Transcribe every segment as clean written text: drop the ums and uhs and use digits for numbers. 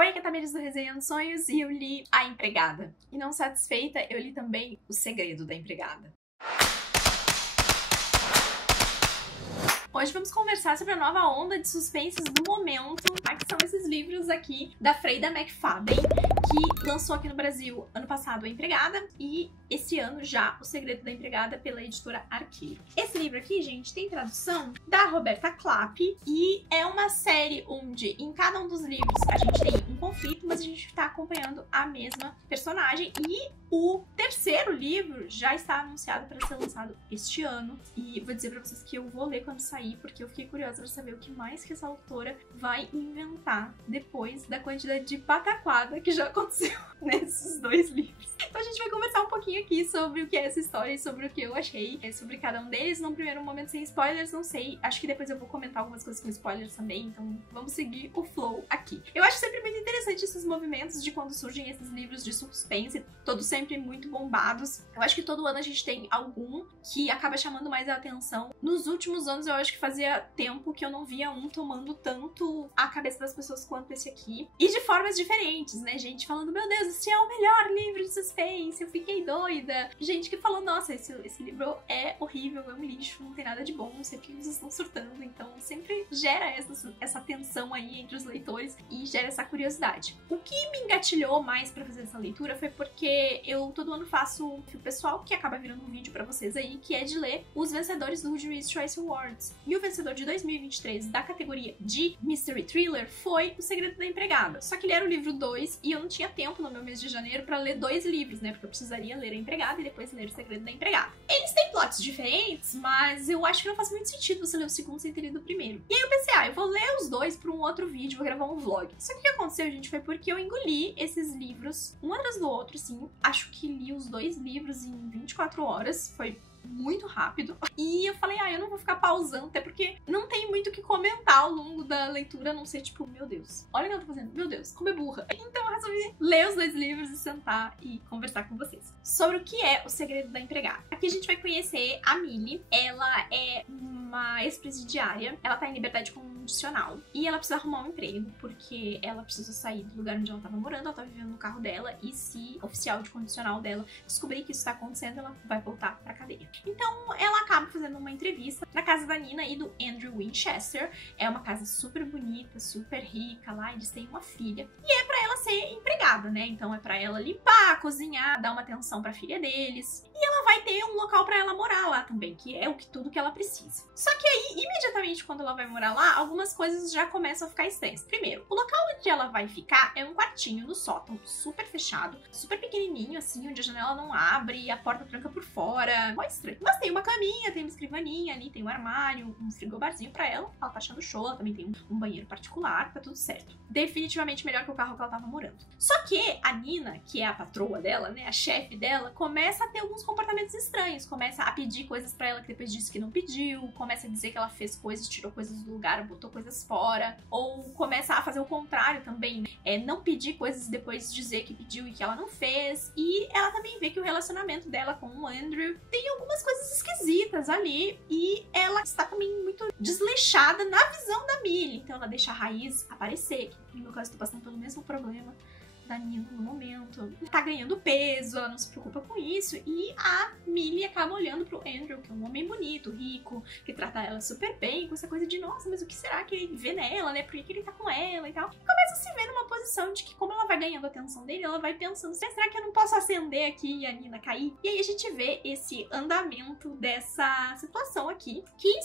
Oi, aqui é a Tamiris do Resenhando Sonhos e eu li A Empregada. E não satisfeita, eu li também O Segredo da Empregada. Hoje vamos conversar sobre a nova onda de suspenses do momento, que são esses livros aqui da Freida McFadden, que lançou aqui no Brasil ano passado A Empregada e esse ano já O Segredo da Empregada pela editora Arqueiro. Esse livro aqui, gente, tem tradução da Roberta Clapp e é uma série onde em cada um dos livros a gente tem um conflito, mas a gente tá acompanhando a mesma personagem e o terceiro livro já está anunciado para ser lançado este ano e vou dizer pra vocês que eu vou ler quando sair, porque eu fiquei curiosa pra saber o que mais que essa autora vai inventar depois da quantidade de pataquada que já aconteceu nesses dois livros. Então a gente vai conversar um pouquinho aqui sobre o que é essa história e sobre o que eu achei sobre cada um deles. Num primeiro momento sem spoilers, não sei, acho que depois eu vou comentar algumas coisas com spoilers também, então vamos seguir o flow aqui. Eu acho sempre muito interessante esses movimentos de quando surgem esses livros de suspense, todos sempre muito bombados. Eu acho que todo ano a gente tem algum que acaba chamando mais a atenção. Nos últimos anos eu acho que fazia tempo que eu não via um tomando tanto a cabeça das pessoas quanto esse aqui. E de formas diferentes, né? Gente falando, meu Deus, esse é o melhor livro de suspense, eu fiquei doida. Gente que falou, nossa, esse livro é horrível, é um lixo, não tem nada de bom, não sei porque vocês estão surtando. Então sempre gera essa tensão aí entre os leitores e gera essa curiosidade. O que me engatilhou mais pra fazer essa leitura foi porque eu todo ano faço um fio pessoal que acaba virando um vídeo pra vocês aí, que é de ler os vencedores do Jury's Choice Awards. E o vencedor de 2023 da categoria de Mystery Thriller foi O Segredo da Empregada. Só que ele era o livro 2 e eu não tinha tempo no meu mês de janeiro pra ler 2 livros, né? Porque eu precisaria ler A Empregada e depois ler O Segredo da Empregada. Eles têm plots diferentes, mas eu acho que não faz muito sentido você ler o segundo sem ter lido o primeiro. E aí eu pensei, eu vou ler os dois pra um outro vídeo, vou gravar um vlog. Só que o que aconteceu, gente, foi porque eu engoli esses livros um atrás do outro, assim. Acho que li os 2 livros em 24 horas. Foi muito rápido. E eu falei, eu não vou ficar pausando, até porque não tem muito o que comentar ao longo da leitura, a não ser tipo, meu Deus, olha o que ela tá fazendo, meu Deus, como é burra. Então eu resolvi ler os 2 livros e sentar e conversar com vocês sobre o que é O Segredo da Empregada. Aqui a gente vai conhecer a Millie. Ela é uma ex-presidiária, ela tá em liberdade condicional e ela precisa arrumar um emprego porque ela precisa sair do lugar onde ela tava morando, ela tá vivendo no carro dela e se o oficial de condicional dela descobrir que isso tá acontecendo, ela vai voltar pra cadeia. Então ela acaba fazendo uma entrevista na casa da Nina e do Andrew Winchester. É uma casa super bonita, super rica lá, eles têm uma filha. E é pra ela ser empregada, né? Então é pra ela limpar, cozinhar, dar uma atenção pra filha deles. E ela vai ter um local pra ela morar lá também, que é tudo que ela precisa. Só que aí, imediatamente quando ela vai morar lá, algumas coisas já começam a ficar estranhas. Primeiro, o local onde ela vai ficar é um quartinho no sótão, super fechado, super pequenininho, assim, onde a janela não abre e a porta tranca por fora. Mó estranho. Mas tem uma caminha, tem uma escrivaninha ali, tem um armário, um frigobarzinho pra ela. Ela tá achando show, ela também tem um banheiro particular, tá tudo certo. Definitivamente melhor que o carro que ela tava morando. Só que a Nina, que é a patroa dela, né, a chefe dela, começa a ter alguns comportamentos estranhos. Começa a pedir coisas pra ela que depois disse que não pediu, começa a dizer que ela fez coisas, tirou coisas do lugar, botou coisas fora, ou começa a fazer o contrário também, não pedir coisas e depois dizer que pediu e que ela não fez. E ela também vê que o relacionamento dela com o Andrew tem algumas coisas esquisitas ali e ela está também muito desleixada na visão da Millie. Então ela deixa a Raiz aparecer, que no meu caso eu tô passando pelo mesmo problema da Nina no momento. Tá ganhando peso, ela não se preocupa com isso e a Millie acaba olhando pro Andrew, que é um homem bonito, rico, que trata ela super bem, com essa coisa de, nossa, mas o que será que ele vê nela, né? Por que ele tá com ela e tal? E começa a se ver numa posição de que, como ela vai ganhando a atenção dele, ela vai pensando, será que eu não posso acender aqui e a Nina cair? E aí a gente vê esse andamento dessa situação aqui, que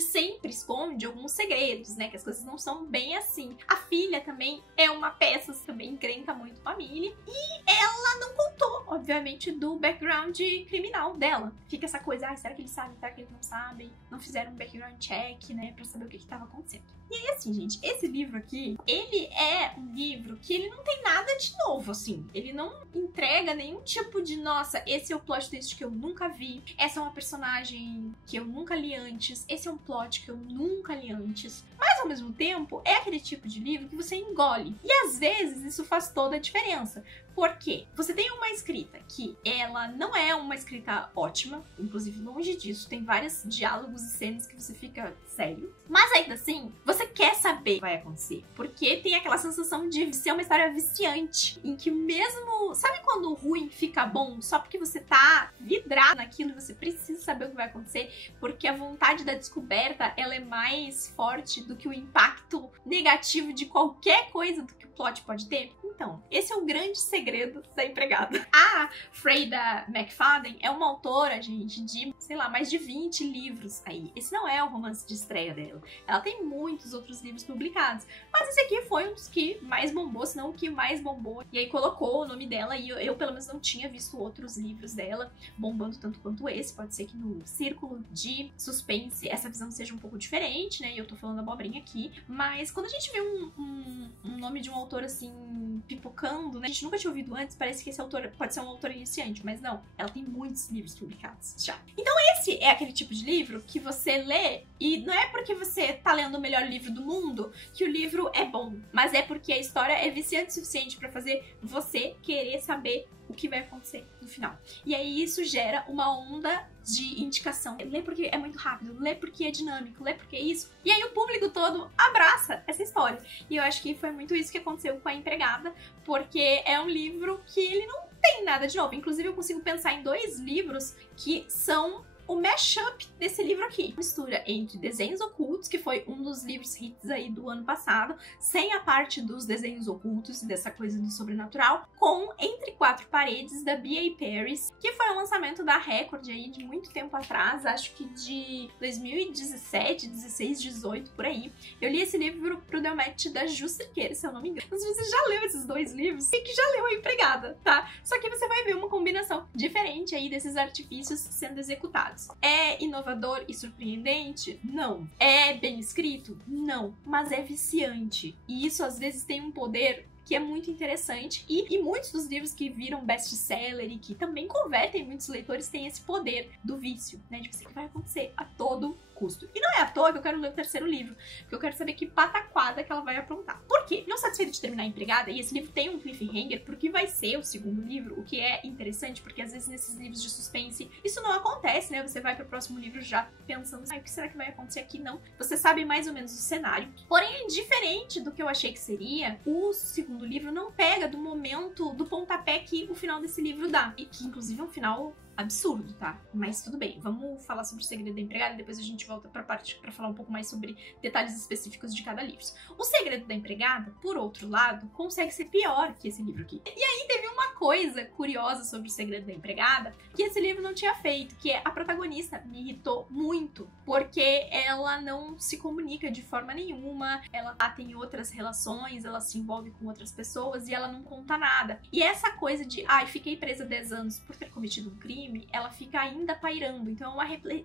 sempre esconde alguns segredos, né? Que as coisas não são bem assim. A filha também é uma peça, também encrenca muito com a Millie, e ela não contou, obviamente, do background criminal dela. Fica essa coisa, será que eles sabem, será que eles não sabem? Não fizeram um background check, né, pra saber o que tava acontecendo. E aí, assim, gente, esse livro aqui, ele é um livro que ele não tem nada de novo, assim. Ele não entrega nenhum tipo de, nossa, esse é o plot twist que eu nunca vi, essa é uma personagem que eu nunca li antes, esse é um plot que eu nunca li antes. Mas, ao mesmo tempo, é aquele tipo de livro que você engole. E, às vezes, isso faz toda a diferença. Por quê? Você tem uma escrita que ela não é uma escrita ótima, inclusive longe disso, tem vários diálogos e cenas que você fica sério. Mas ainda assim, você quer saber o que vai acontecer, porque tem aquela sensação de ser uma história viciante, em que mesmo... Sabe quando o ruim fica bom só porque você tá vidrado naquilo e você precisa saber o que vai acontecer, porque a vontade da descoberta, ela é mais forte do que o impacto negativo de qualquer coisa do que o plot pode ter? Então, esse é o grande segredo da Empregada. A Freida McFadden é uma autora, gente, de, sei lá, mais de 20 livros aí. Esse não é o romance de estreia dela. Ela tem muitos outros livros publicados. Mas esse aqui foi um dos que mais bombou, se não o que mais bombou. E aí colocou o nome dela e eu pelo menos não tinha visto outros livros dela bombando tanto quanto esse. Pode ser que no círculo de suspense essa visão seja um pouco diferente, né? E eu tô falando abobrinha aqui. Mas quando a gente vê um nome de um autor assim, pipocando, né? A gente nunca tinha ouvido antes, parece que esse autor pode ser um autor iniciante, mas não. Ela tem muitos livros publicados já. Então esse é aquele tipo de livro que você lê e não é porque você tá lendo o melhor livro do mundo que o livro é bom, mas é porque a história é viciante o suficiente pra fazer você querer saber o que vai acontecer no final. E aí isso gera uma onda de indicação. Lê porque é muito rápido, lê porque é dinâmico, lê porque é isso. E aí o público todo abraça essa história. E eu acho que foi muito isso que aconteceu com A Empregada, porque é um livro que ele não tem nada de novo. Inclusive eu consigo pensar em 2 livros que são o mashup desse livro aqui. Mistura entre Desenhos Ocultos, que foi um dos livros hits aí do ano passado, sem a parte dos desenhos ocultos e dessa coisa do sobrenatural, com Entre Quatro Paredes, da B.A. Paris, que foi um lançamento da Record aí de muito tempo atrás, acho que de 2017, 16, 18, por aí. Eu li esse livro pro The Match da Justriqueira, se eu não me engano. Mas você já leu esses 2 livros e que já leu A Empregada, tá? Só que você vai ver uma combinação diferente aí desses artifícios sendo executados. É inovador e surpreendente? Não. É bem escrito? Não. Mas é viciante. E isso às vezes tem um poder que é muito interessante. E muitos dos livros que viram best-seller e que também convertem muitos leitores têm esse poder do vício, né? De você que vai acontecer a todo custo. E não é à toa que eu quero ler o 3º livro, porque eu quero saber que pataquada que ela vai aprontar. Por quê? Não satisfeita de terminar A Empregada, e esse livro tem um cliffhanger, porque vai ser o 2º livro, o que é interessante, porque às vezes nesses livros de suspense isso não acontece, né? Você vai pro próximo livro já pensando, o que será que vai acontecer aqui? Não. Você sabe mais ou menos o cenário. Porém, diferente do que eu achei que seria, o 2º livro não pega do momento, do pontapé que o final desse livro dá. E que, inclusive, é um final absurdo, tá? Mas tudo bem, vamos falar sobre o Segredo da Empregada e depois a gente volta pra parte pra falar um pouco mais sobre detalhes específicos de cada livro. O Segredo da Empregada, por outro lado, consegue ser pior que esse livro aqui. E aí teve uma coisa curiosa sobre o Segredo da Empregada que esse livro não tinha feito, que é a protagonista me irritou muito, porque ela não se comunica de forma nenhuma, ela tem outras relações, ela se envolve com outras pessoas e ela não conta nada. E essa coisa de, fiquei presa 10 anos por ter cometido um crime, ela fica ainda pairando. Então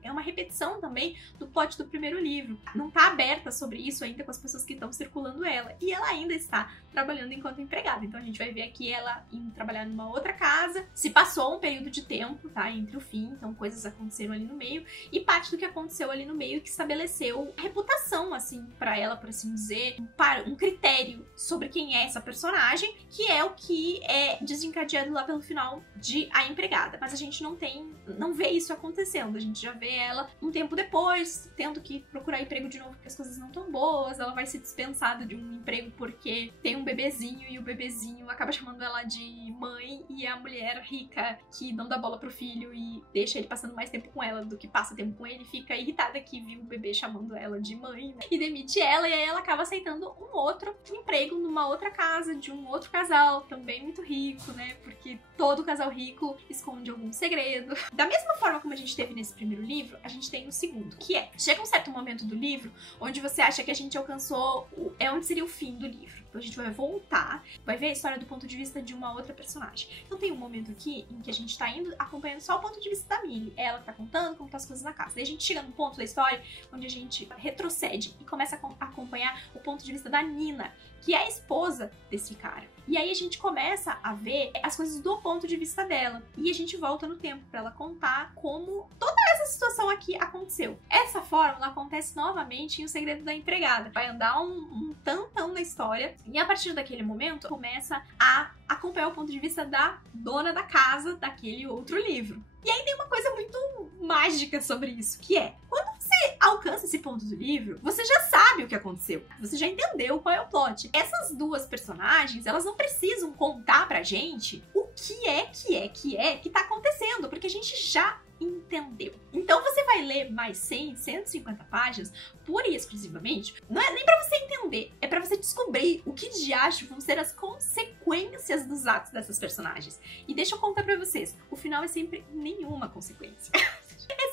é uma repetição também do plot do 1º livro. Não tá aberta sobre isso ainda com as pessoas que estão circulando ela. E ela ainda está trabalhando enquanto empregada. Então a gente vai ver aqui ela indo trabalhar numa outra casa. Se passou um período de tempo, tá? Entre o fim, então coisas aconteceram ali no meio. E parte do que aconteceu ali no meio que estabeleceu reputação, assim, pra ela, por assim dizer. Um critério sobre quem é essa personagem, que é o que é desencadeado lá pelo final de A Empregada. Mas a gente não vê isso acontecendo. A gente já vê ela um tempo depois, tendo que procurar emprego de novo porque as coisas não estão boas. Ela vai ser dispensada de um emprego porque tem um bebezinho e o bebezinho acaba chamando ela de mãe, e a mulher rica que não dá bola pro filho e deixa ele passando mais tempo com ela do que passa tempo com ele, fica irritada que viu o bebê chamando ela de mãe, né? E demite ela, e aí ela acaba aceitando um outro emprego numa outra casa de um outro casal, também muito rico, né? Porque todo casal rico esconde algum segredo. Da mesma forma como a gente teve nesse 1º livro, a gente tem no 2º, que chega um certo momento do livro onde você acha que a gente alcançou onde seria o fim do livro. Então a gente vai voltar, vai ver a história do ponto de vista de uma outra personagem. Então tem um momento aqui em que a gente tá indo acompanhando só o ponto de vista da Millie. Ela que tá contando como tá as coisas na casa. Daí a gente chega num ponto da história onde a gente retrocede e começa a acompanhar o ponto de vista da Nina, que é a esposa desse cara. E aí a gente começa a ver as coisas do ponto de vista dela. E a gente volta no tempo pra ela contar como toda essa situação aqui aconteceu. Essa fórmula acontece novamente em O Segredo da Empregada. Vai andar um tantão na história. E a partir daquele momento, começa a acompanhar o ponto de vista da dona da casa daquele outro livro. E aí tem uma coisa muito mágica sobre isso, que é, quando você alcança esse ponto do livro, você já sabe o que aconteceu. Você já entendeu qual é o plot. Essas duas personagens, elas não precisam contar pra gente o que tá acontecendo, porque a gente já entendeu. Então você vai ler mais 100, 150 páginas pura e exclusivamente, não é nem pra você entender, é pra você descobrir o que de acho vão ser as consequências dos atos dessas personagens. E deixa eu contar pra vocês, o final é sempre nenhuma consequência.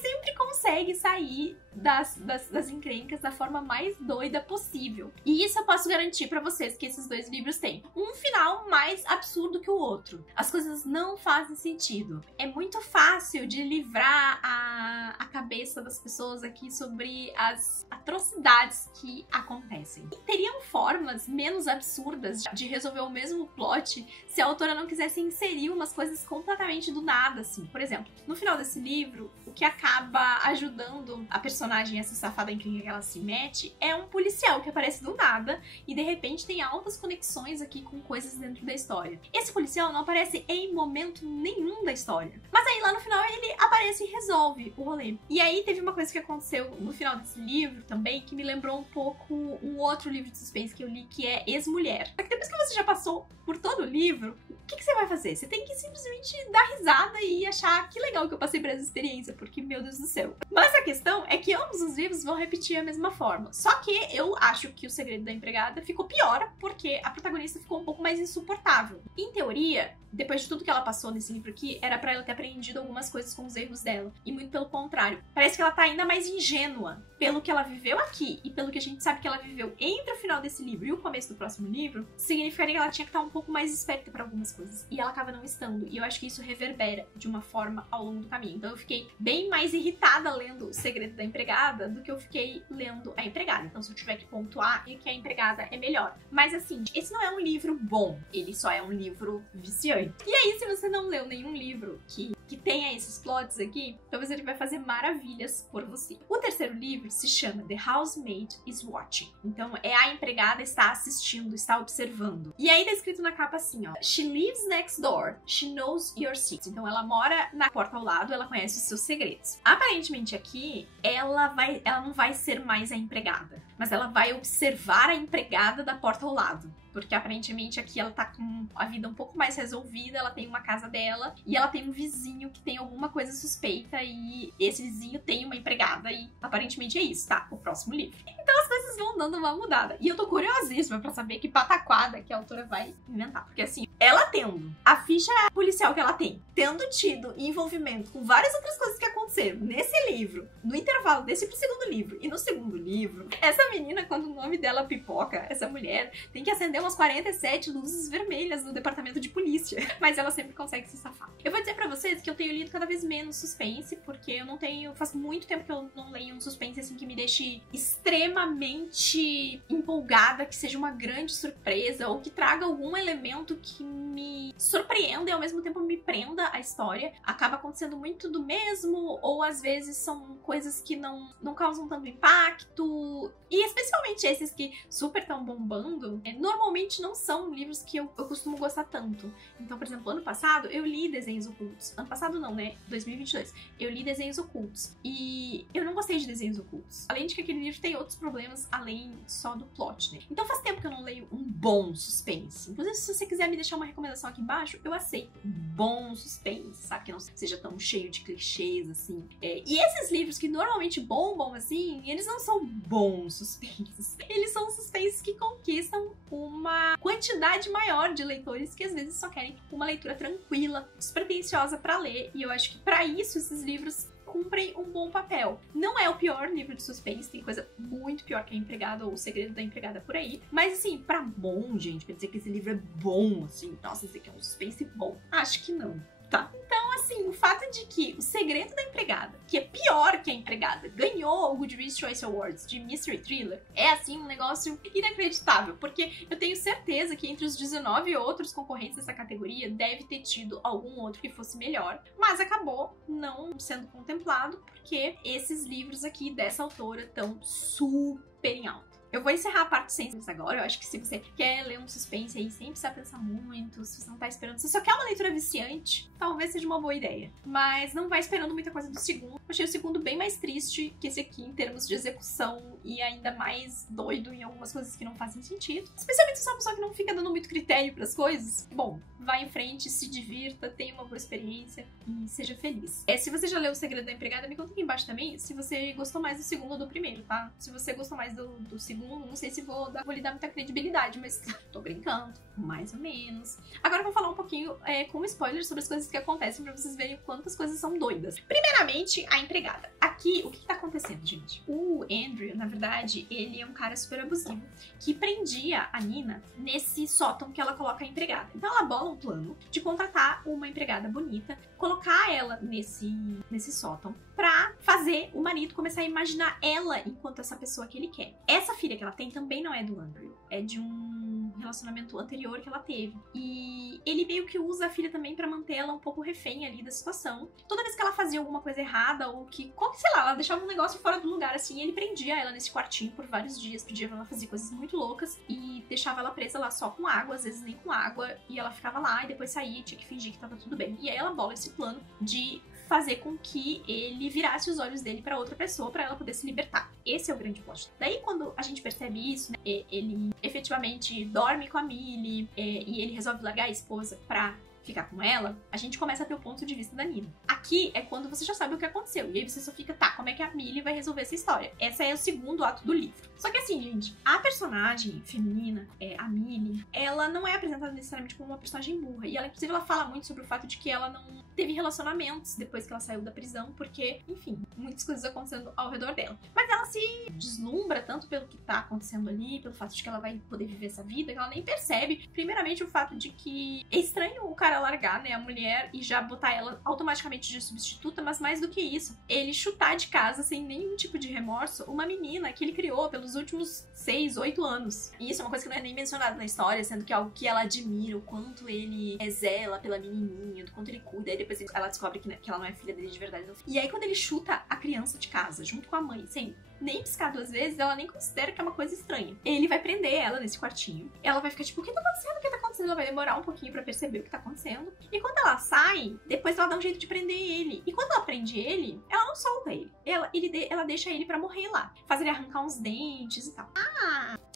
Sempre consegue sair das encrencas da forma mais doida possível. E isso eu posso garantir pra vocês que esses dois livros têm um final mais absurdo que o outro. As coisas não fazem sentido. É muito fácil de livrar a cabeça das pessoas aqui sobre as atrocidades que acontecem. E teriam formas menos absurdas de resolver o mesmo plot se a autora não quisesse inserir umas coisas completamente do nada, assim. Por exemplo, no final desse livro, o que acaba ajudando a personagem, essa safada encrenca que ela se mete, é um policial que aparece do nada e de repente tem altas conexões aqui com coisas dentro da história. Esse policial não aparece em momento nenhum da história, mas aí lá no final ele aparece e resolve o rolê. E aí teve uma coisa que aconteceu no final desse livro também que me lembrou um pouco um outro livro de suspense que eu li, que é Ex-Mulher. Só que depois que você já passou por todo o livro, o que você vai fazer? Você tem que simplesmente dar risada e achar que legal que eu passei por essa experiência, porque, meu Deus do céu. Mas a questão é que ambos os livros vão repetir a mesma forma. Só que eu acho que O Segredo da Empregada ficou pior, porque a protagonista ficou um pouco mais insuportável. Em teoria, depois de tudo que ela passou nesse livro aqui, era pra ela ter aprendido algumas coisas com os erros dela. E muito pelo contrário. Parece que ela tá ainda mais ingênua pelo que ela viveu aqui e pelo que a gente sabe que ela viveu entre o final desse livro e o começo do próximo livro, significaria que ela tinha que estar um pouco mais esperta pra algumas coisas. E ela acaba não estando. E eu acho que isso reverbera de uma forma ao longo do caminho. Então eu fiquei bem mais irritada lendo O Segredo da Empregada do que eu fiquei lendo A Empregada. Então se eu tiver que pontuar, é que A Empregada é melhor. Mas assim, esse não é um livro bom. Ele só é um livro viciante. E aí, se você não leu nenhum livro que tenha esses plots aqui, talvez ele vai fazer maravilhas por você. O terceiro livro se chama The Housemaid is Watching. Então, é a empregada está assistindo, está observando. E aí tá escrito na capa assim, ó. She lives next door. She knows your secrets. Então, ela mora na porta ao lado, ela conhece os seus segredos. Aparentemente aqui, ela não vai ser mais a empregada, mas ela vai observar a empregada da porta ao lado. Porque aparentemente aqui ela tá com a vida um pouco mais resolvida, ela tem uma casa dela e ela tem um vizinho que tem alguma coisa suspeita e esse vizinho tem uma empregada e aparentemente é isso, tá? O próximo livro. Então as coisas vão dando uma mudada. E eu tô curiosíssima pra saber que pataquada que a autora vai inventar. Porque assim, ela tendo a ficha policial que ela tem, tendo tido envolvimento com várias outras coisas que aconteceram nesse livro, no intervalo desse pro segundo livro e no segundo livro, essa menina, quando o nome dela pipoca, essa mulher, tem que acender umas 47 luzes vermelhas no departamento de polícia. Mas ela sempre consegue se safar. Eu vou dizer pra vocês que eu tenho lido cada vez menos suspense, porque eu não tenho... Faz muito tempo que eu não leio um suspense assim que me deixe extremamente empolgada, que seja uma grande surpresa, ou que traga algum elemento que me surpreenda e ao mesmo tempo me prenda a história. Acaba acontecendo muito do mesmo, ou às vezes são coisas que não causam tanto impacto. E especialmente esses que super estão bombando, normalmente não são livros que eu costumo gostar tanto. Então, por exemplo, ano passado eu li Desenhos Ocultos. Ano passado não, né? 2022. Eu li Desenhos Ocultos. E eu não gostei de Desenhos Ocultos. Além de que aquele livro tem outros problemas além só do plot, né? Então faz tempo que eu não leio um bom suspense. Inclusive, se você quiser me deixar uma recomendação aqui embaixo, eu aceito. Um bom suspense, sabe? Que não seja tão cheio de clichês, assim. E esses livros que normalmente bombam, assim, eles não são bons suspenses. Eles são suspenses que conquistam uma quantidade maior de leitores que às vezes só querem uma leitura tranquila, despretensiosa pra ler. E eu acho que pra isso esses livros cumprem um bom papel. Não é o pior livro de suspense, tem coisa muito pior que A Empregada ou O Segredo da Empregada por aí. Mas assim, pra bom, gente, quer dizer que esse livro é bom, assim, nossa, esse aqui é um suspense bom. Acho que não. tá? Então, assim, o fato de que O Segredo da Empregada, que é pior que a empregada, ganhou o Goodreads Choice Awards de Mystery Thriller, é, assim, um negócio inacreditável, porque eu tenho certeza que entre os 19 outros concorrentes dessa categoria deve ter tido algum outro que fosse melhor, mas acabou não sendo contemplado porque esses livros aqui dessa autora estão super em alta. Eu vou encerrar a parte sem suspense agora. Eu acho que se você quer ler um suspense aí sem precisar pensar muito, se você não tá esperando, se você só quer uma leitura viciante, talvez seja uma boa ideia. Mas não vai esperando muita coisa do segundo. Eu achei o segundo bem mais triste que esse aqui em termos de execução e ainda mais doido em algumas coisas que não fazem sentido. Especialmente se você é uma pessoa que não fica dando muito critério pras coisas. Bom, vá em frente, se divirta, tenha uma boa experiência e seja feliz. Se você já leu O Segredo da Empregada, me conta aqui embaixo também se você gostou mais do segundo ou do primeiro, tá? Se você gostou mais do segundo, não sei se vou lhe dar muita credibilidade, mas tô brincando, mais ou menos. Agora eu vou falar um pouquinho com spoilers sobre as coisas que acontecem pra vocês verem quantas coisas são doidas. Primeiramente, a empregada. Aqui, o que tá acontecendo, gente? O Andrew, na verdade, ele é um cara super abusivo que prendia a Nina nesse sótão que ela coloca a empregada. Então ela bola um plano de contratar uma empregada bonita, colocar ela nesse sótão pra fazer o marido começar a imaginar ela enquanto essa pessoa que ele quer. Essa filha que ela tem também não é do Andrew, é de um relacionamento anterior que ela teve. E ele meio que usa a filha também pra manter ela um pouco refém ali da situação. Toda vez que ela fazia alguma coisa errada ou que, sei lá, ela deixava um negócio fora do lugar assim, ele prendia ela nesse quartinho por vários dias, pedia pra ela fazer coisas muito loucas e deixava ela presa lá só com água, às vezes nem com água, e ela ficava lá e depois saía e tinha que fingir que tava tudo bem. E aí ela bola esse plano de fazer com que ele virasse os olhos dele pra outra pessoa pra ela poder se libertar. Esse é o grande plot. Daí quando a gente percebe isso, né, ele efetivamente dorme com a Millie e ele resolve largar a esposa pra ficar com ela, a gente começa a ter o ponto de vista da Nina. Aqui é quando você já sabe o que aconteceu, e aí você só fica, tá, como é que a Millie vai resolver essa história? Esse é o segundo ato do livro. Só que assim, gente, a personagem feminina, a Millie, ela não é apresentada necessariamente como uma personagem burra, e ela, inclusive, ela fala muito sobre o fato de que ela não teve relacionamentos depois que ela saiu da prisão, porque, enfim, muitas coisas acontecendo ao redor dela. Mas ela se deslumbra tanto pelo que tá acontecendo ali, pelo fato de que ela vai poder viver essa vida, que ela nem percebe, primeiramente, o fato de que é estranho o cara largar, né, a mulher e já botar ela automaticamente de substituta, mas mais do que isso, ele chutar de casa sem nenhum tipo de remorso uma menina que ele criou pelos últimos 6, 8 anos. E isso é uma coisa que não é nem mencionada na história, sendo que é algo que ela admira, o quanto ele zela pela menininha, do quanto ele cuida, e depois ela descobre que ela não é filha dele de verdade. E aí quando ele chuta a criança de casa, junto com a mãe, sem nem piscar 2 vezes, ela nem considera que é uma coisa estranha. Ele vai prender ela nesse quartinho. Ela vai ficar tipo, o que tá acontecendo? O que tá acontecendo? Ela vai demorar um pouquinho pra perceber o que tá acontecendo. E quando ela sai, depois ela dá um jeito de prender ele. E quando ela prende ele, ela não solta ele. Ela deixa ele pra morrer lá. Faz ele arrancar uns dentes e tal.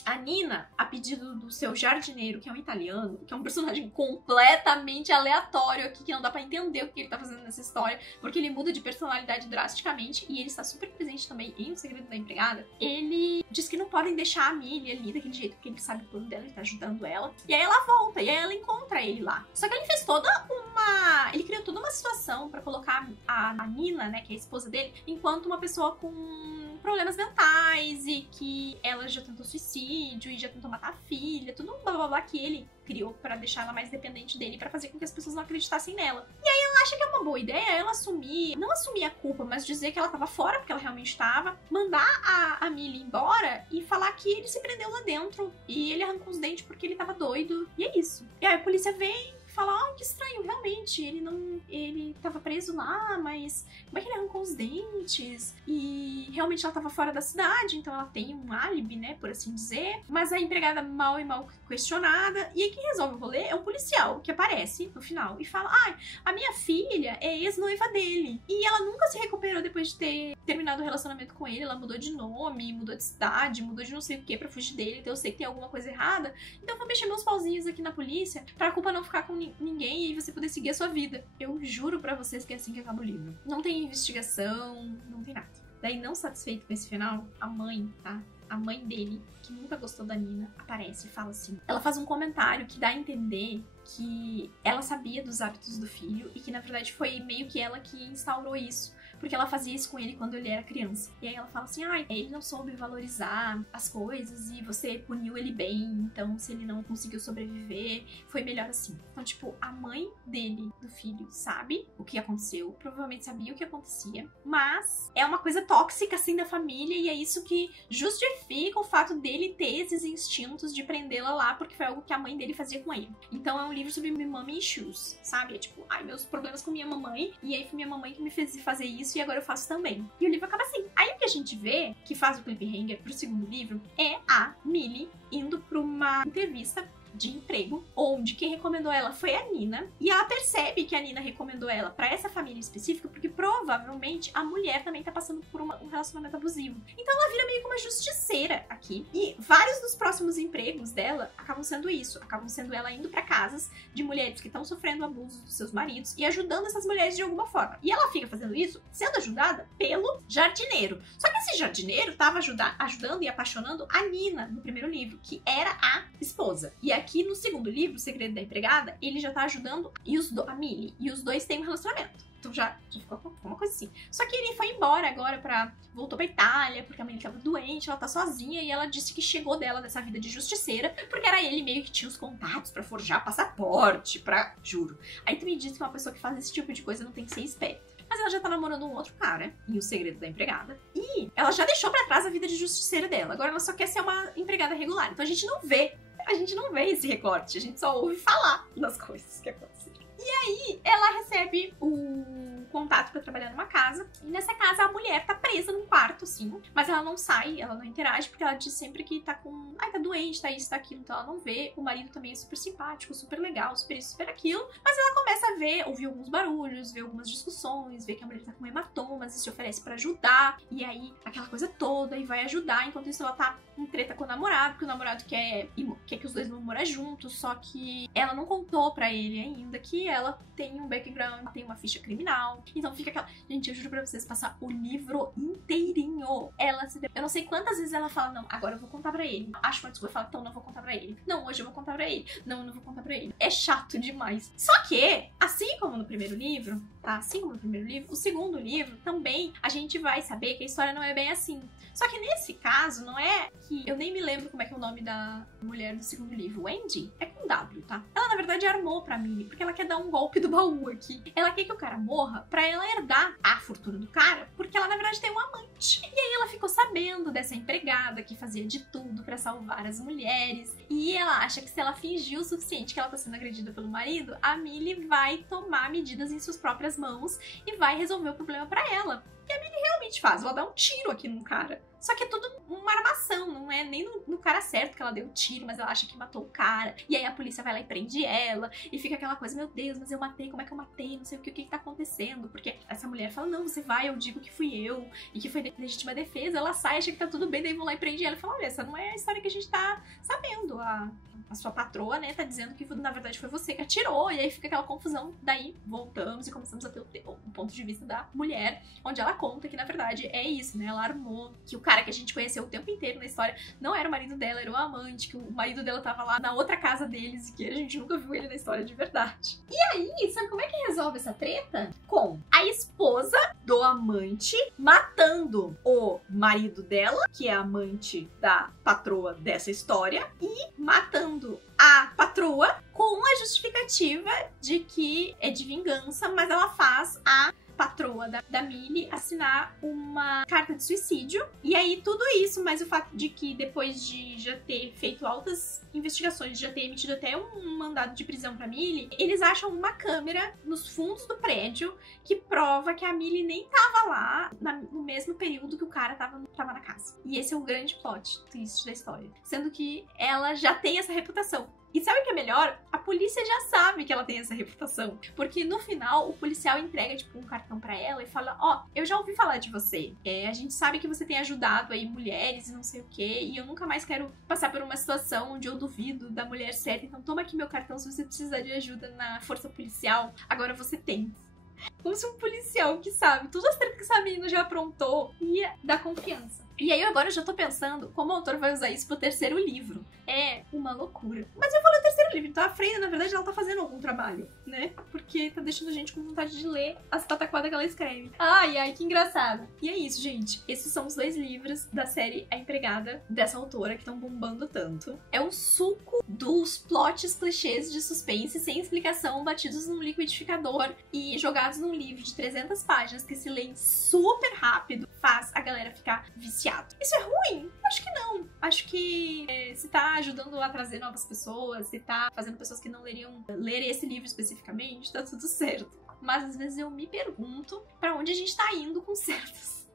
A Nina, a pedido do seu jardineiro, que é um italiano, que é um personagem completamente aleatório aqui, que não dá pra entender o que ele tá fazendo nessa história, porque ele muda de personalidade drasticamente e ele está super presente também em O Segredo da Empregada. Ele diz que não podem deixar a Millie ali daquele jeito, porque ele sabe o plano dela, ele tá ajudando ela. E aí ela volta, e aí ela encontra ele lá. Só que ele fez ele criou toda uma situação pra colocar a Nina, né, que é a esposa dele, enquanto uma pessoa com problemas mentais e que ela já tentou suicídio e já tentou matar a filha, tudo um blá blá blá que ele criou pra deixar ela mais dependente dele, pra fazer com que as pessoas não acreditassem nela. E aí ela acha que é uma boa ideia ela não assumir a culpa, mas dizer que ela tava fora, porque ela realmente estava, mandar a Millie embora e falar que ele se prendeu lá dentro e ele arrancou os dentes porque ele tava doido. E é isso. E aí a polícia vem, fala, que estranho, realmente, ele tava preso lá, mas como é que ele arrancou os dentes? E realmente ela tava fora da cidade, então ela tem um álibi, né, por assim dizer. Mas a empregada mal questionada, e aí quem resolve o rolê é um policial, que aparece no final e fala, a minha filha é ex-noiva dele, e ela nunca se recuperou depois de ter terminado o relacionamento com ele, ela mudou de nome, mudou de cidade, mudou de não sei o que pra fugir dele, então eu sei que tem alguma coisa errada, então eu vou mexer meus pauzinhos aqui na polícia pra culpa não ficar com ninguém e você poder seguir a sua vida. Eu juro pra vocês que é assim que acaba o livro. Não tem investigação, não tem nada. Daí, não satisfeito com esse final, a mãe, tá? A mãe dele, que nunca gostou da Nina, aparece e fala assim. Ela faz um comentário que dá a entender que ela sabia dos hábitos do filho e que, na verdade, foi meio que ela que instaurou isso. porque ela fazia isso com ele quando ele era criança. E aí ela fala assim, ai, ele não soube valorizar as coisas e você puniu ele bem, então se ele não conseguiu sobreviver, foi melhor assim. Então, tipo, a mãe dele, do filho, sabe o que aconteceu, provavelmente sabia o que acontecia, mas é uma coisa tóxica, assim, da família, e é isso que justifica o fato dele ter esses instintos de prendê-la lá, porque foi algo que a mãe dele fazia com ele. Então é um livro sobre mommy issues, sabe? É tipo, ai, meus problemas com minha mamãe, e aí foi minha mamãe que me fez fazer isso, e agora eu faço também. E o livro acaba assim. Aí o que a gente vê, que faz o cliffhanger pro segundo livro, é a Millie indo pra uma entrevista de emprego, onde quem recomendou ela foi a Nina, e ela percebe que a Nina recomendou ela pra essa família específica, porque provavelmente a mulher também tá passando por um relacionamento abusivo. Então ela vira meio que uma justiceira aqui, e vários dos próximos empregos dela acabam sendo isso, acabam sendo ela indo pra casas de mulheres que estão sofrendo abuso dos seus maridos e ajudando essas mulheres de alguma forma. E ela fica fazendo isso sendo ajudada pelo jardineiro. Só que esse jardineiro tava ajudando e apaixonando a Nina no primeiro livro, que era a esposa. E aqui no segundo livro, O Segredo da Empregada, ele já tá ajudando a Millie, e os dois têm um relacionamento. Então já ficou uma coisa assim. Só que ele foi embora agora voltou pra Itália, porque a mãe tava doente, ela tá sozinha, e ela disse que chegou dela dessa vida de justiceira, porque era ele meio que tinha os contatos pra forjar passaporte, juro. Aí tu me diz que uma pessoa que faz esse tipo de coisa não tem que ser esperta. Mas ela já tá namorando um outro cara, em O Segredo da Empregada, e ela já deixou pra trás a vida de justiceira dela. Agora ela só quer ser uma empregada regular. Então a gente não vê esse recorte, a gente só ouve falar das coisas que aconteceram. E aí ela recebe o contato pra trabalhar numa casa, e nessa casa a mulher tá presa num quarto, assim, mas ela não sai, ela não interage, porque ela diz sempre que tá com, ai, tá doente, tá isso, tá aquilo, então ela não vê. O marido também é super simpático, super legal, super isso, super aquilo, mas ela começa a ver, ouvir alguns barulhos, ver algumas discussões, ver que a mulher tá com hematomas e se oferece pra ajudar, e aí aquela coisa toda, e vai ajudar. Enquanto isso ela tá em treta com o namorado, porque o namorado quer que os dois vão morar juntos, só que ela não contou pra ele ainda que ela tem um background, tem uma ficha criminal. Então fica aquela... Gente, eu juro pra vocês, passar o livro inteirinho, eu não sei quantas vezes ela fala, não, agora eu vou contar pra ele. Acho uma desculpa, fala, então não vou contar pra ele. Não, hoje eu vou contar pra ele. Não, eu não vou contar pra ele. É chato demais. Só que, assim como no primeiro livro, tá? Assim como no primeiro livro, o segundo livro também a gente vai saber que a história não é bem assim. Só que nesse caso, não é que... Eu nem me lembro como é que é o nome da mulher do segundo livro. Wendy? É com W, tá? Ela, na verdade, armou pra Millie, porque ela quer dar um golpe do baú aqui. Ela quer que o cara morra pra ela herdar a fortuna do cara, porque ela, na verdade, tem um amante. E aí ela ficou sabendo dessa empregada que fazia de tudo pra salvar as mulheres. E ela acha que se ela fingir o suficiente que ela tá sendo agredida pelo marido, a Millie vai tomar medidas em suas próprias mãos e vai resolver o problema pra ela. E a Millie realmente faz, ela dá um tiro aqui num cara. Só que é tudo uma armação, não é nem no cara certo que ela deu o tiro, mas ela acha que matou o cara. E aí a polícia vai lá e prende ela, e fica aquela coisa, meu Deus, mas eu matei, como é que eu matei? Não sei o que tá acontecendo. Porque essa mulher fala, não, você vai, eu digo que fui eu, e que foi legítima defesa. Ela sai, acha que tá tudo bem, daí vão lá e prende ela e fala, olha, essa não é a história que a gente tá sabendo. A sua patroa, né, tá dizendo que na verdade foi você que atirou, e aí fica aquela confusão. Daí voltamos e começamos a ter o ponto de vista da mulher, onde ela conta que na verdade é isso, né, ela armou, que o cara que a gente conheceu o tempo inteiro na história não era o marido dela, era o amante, que o marido dela tava lá na outra casa deles e que a gente nunca viu ele na história de verdade. E aí, sabe como é que resolve essa treta? Com a esposa do amante matando o marido dela, que é amante da patroa dessa história, e matando a patroa com a justificativa de que é de vingança, mas ela faz a patroa da Millie assinar uma carta de suicídio. E aí tudo isso, mas o fato de que depois de já ter feito altas investigações, já ter emitido até um mandado de prisão pra Millie, eles acham uma câmera nos fundos do prédio que prova que a Millie nem tava lá no mesmo período que o cara tava na casa. E esse é o grande plot twist da história. Sendo que ela já tem essa reputação. E sabe o que é melhor? A polícia já sabe que ela tem essa reputação. Porque no final, o policial entrega, tipo, um cartão pra ela e fala, ó, eu já ouvi falar de você. A gente sabe que você tem ajudado aí mulheres e não sei o quê. E eu nunca mais quero passar por uma situação onde eu duvido da mulher certa. Então toma aqui meu cartão se você precisar de ajuda na força policial. Agora você tem. Como se um policial que sabe todas as tretas que essa menina já aprontou ia dar confiança. E aí agora eu já tô pensando como o autor vai usar isso pro terceiro livro. é uma loucura. Mas eu vou ler o terceiro livro, então a Freida, na verdade, ela tá fazendo algum trabalho, né? Porque tá deixando a gente com vontade de ler as pataquadas que ela escreve. Ai, que engraçado. E é isso, gente. Esses são os 2 livros da série A Empregada, dessa autora, que estão bombando tanto. É o suco dos plots clichês de suspense sem explicação, batidos num liquidificador e jogados num livro de 300 páginas que se lê super rápido, faz a galera ficar viciada. Isso é ruim? Acho que não. Acho que se tá ajudando a trazer novas pessoas, se tá fazendo pessoas que não leriam ler esse livro especificamente, tá tudo certo. Mas às vezes eu me pergunto pra onde a gente tá indo com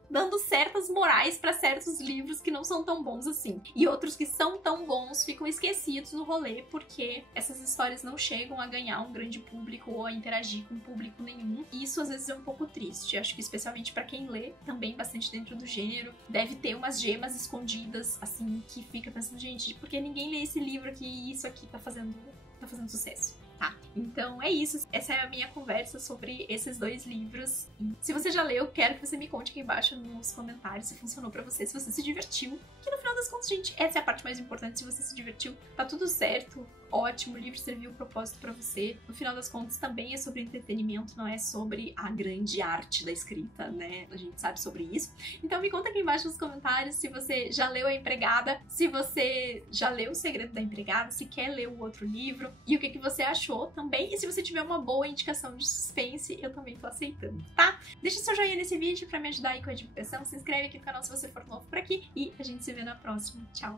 dando certas morais pra certos livros que não são tão bons assim. E outros que são tão bons ficam esquecidos no rolê porque essas histórias não chegam a ganhar um grande público ou a interagir com público nenhum. E isso às vezes é um pouco triste. Acho que especialmente pra quem lê também bastante dentro do gênero, deve ter umas gemas escondidas, assim, que fica pensando, gente, por que ninguém lê esse livro aqui e isso aqui tá fazendo sucesso? Tá, então é isso. Essa é a minha conversa sobre esses 2 livros. E se você já leu, quero que você me conte aqui embaixo nos comentários se funcionou pra você, se você se divertiu. Que no final das contas, gente, essa é a parte mais importante. Se você se divertiu, tá tudo certo. Ótimo, o livro serviu o propósito pra você. No final das contas, também é sobre entretenimento, não é sobre a grande arte da escrita, né? A gente sabe sobre isso. Então me conta aqui embaixo nos comentários se você já leu A Empregada, se você já leu O Segredo da Empregada, se quer ler o outro livro e o que você achou também. E se você tiver uma boa indicação de suspense, eu também tô aceitando, tá? Deixa seu joinha nesse vídeo pra me ajudar aí com a divulgação. Se inscreve aqui no canal se você for novo por aqui e a gente se vê na próxima. Tchau!